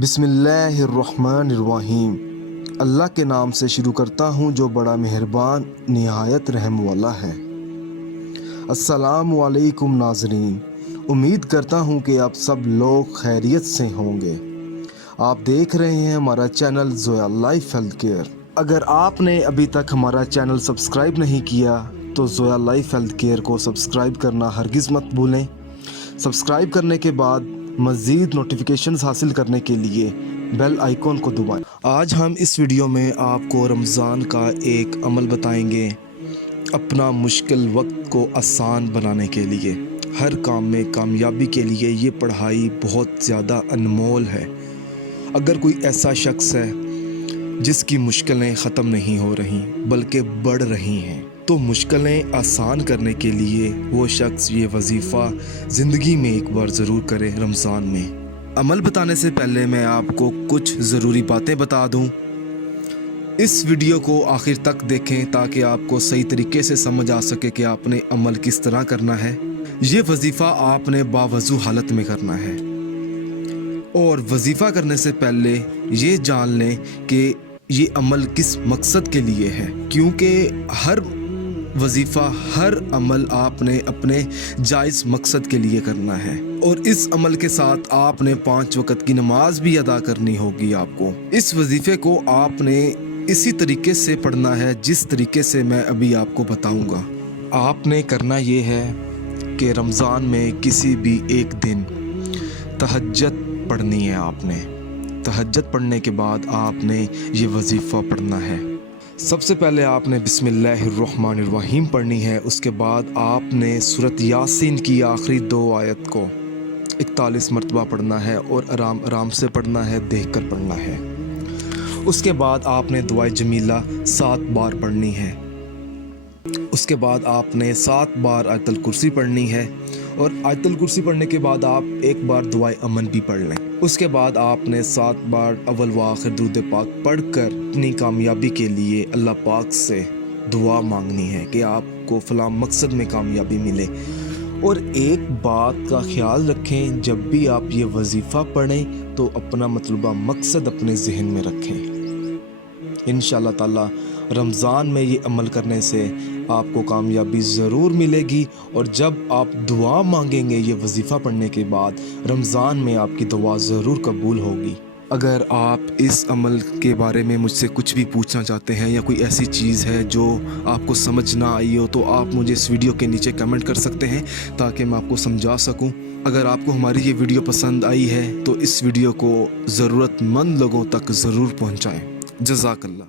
बिस्मिल्लाहिर्रहमानिर्रहीम। अल्लाह के नाम से शुरू करता हूँ जो बड़ा मेहरबान निहायत रहम वाला है। अस्सलामु अलैकुम नाज़रीन, उम्मीद करता हूँ कि आप सब लोग खैरियत से होंगे। आप देख रहे हैं हमारा channel Zoya life health care. अगर आपने अभी तक हमारा चैनल सब्सक्राइब नहीं किया तो ज़ोया लाइफ हेल्थ केयर को सब्सक्राइब करना हरगिज़ मत भूलें। सब्सक्राइब करने के बाद मज़ीद नोटिफिकेशंस हासिल करने के लिए बेल आइकॉन को दबाएं। आज हम इस वीडियो में आपको रमज़ान का एक अमल बताएंगे अपना मुश्किल वक्त को आसान बनाने के लिए। हर काम में कामयाबी के लिए ये पढ़ाई बहुत ज़्यादा अनमोल है। अगर कोई ऐसा शख्स है जिसकी मुश्किलें ख़त्म नहीं हो रही बल्कि बढ़ रही हैं, तो मुश्किलें आसान करने के लिए वो शख्स ये वजीफ़ा ज़िंदगी में एक बार ज़रूर करे रमज़ान में। अमल बताने से पहले मैं आपको कुछ ज़रूरी बातें बता दूं। इस वीडियो को आखिर तक देखें ताकि आपको सही तरीके से समझ आ सके कि आपने अमल किस तरह करना है। ये वजीफ़ा आपने बावजू हालत में करना है और वजीफ़ा करने से पहले ये जान लें कि ये अमल किस मकसद के लिए है, क्योंकि हर वजीफ़ा हर अमल आपने अपने जायज़ मकसद के लिए करना है और इस अमल के साथ आपने 5 वक़्त की नमाज भी अदा करनी होगी। आपको इस वजीफ़े को आपने इसी तरीके से पढ़ना है जिस तरीके से मैं अभी आपको बताऊंगा। आपने करना ये है कि रमज़ान में किसी भी एक दिन तहज्जुद पढ़नी है। आपने तहज्जुद पढ़ने के बाद आपने ये वजीफ़ा पढ़ना है। सबसे पहले आपने बिस्मिल्लाहिर्रहमानिर्रहीम पढ़नी है। उसके बाद आपने सूरत यासीन की आखिरी 2 आयत को 41 मरतबा पढ़ना है और आराम आराम से पढ़ना है, देख कर पढ़ना है। उसके बाद आपने दुआए जमीला 7 बार पढ़नी है। उसके बाद आपने 7 बार आयतुल कुर्सी पढ़नी है और आयतुल कुर्सी पढ़ने के बाद आप एक बार दुआए अमन भी पढ़ लें। उसके बाद आपने 7 बार अव्वल व आखिर दुरूद पाक पढ़कर अपनी कामयाबी के लिए अल्लाह पाक से दुआ मांगनी है कि आपको फ़लाँ मकसद में कामयाबी मिले। और एक बात का ख्याल रखें, जब भी आप ये वजीफ़ा पढ़ें तो अपना मतलूबा मकसद अपने जहन में रखें। इंशाअल्लाह ताला रमज़ान में ये अमल करने से आपको कामयाबी ज़रूर मिलेगी और जब आप दुआ मांगेंगे ये वजीफ़ा पढ़ने के बाद रमज़ान में आपकी दुआ ज़रूर कबूल होगी। अगर आप इस अमल के बारे में मुझसे कुछ भी पूछना चाहते हैं या कोई ऐसी चीज़ है जो आपको समझ ना आई हो तो आप मुझे इस वीडियो के नीचे कमेंट कर सकते हैं ताकि मैं आपको समझा सकूं। अगर आपको हमारी ये वीडियो पसंद आई है तो इस वीडियो को ज़रूरतमंद लोगों तक ज़रूर पहुँचाएँ। जज़ाकल्लाह।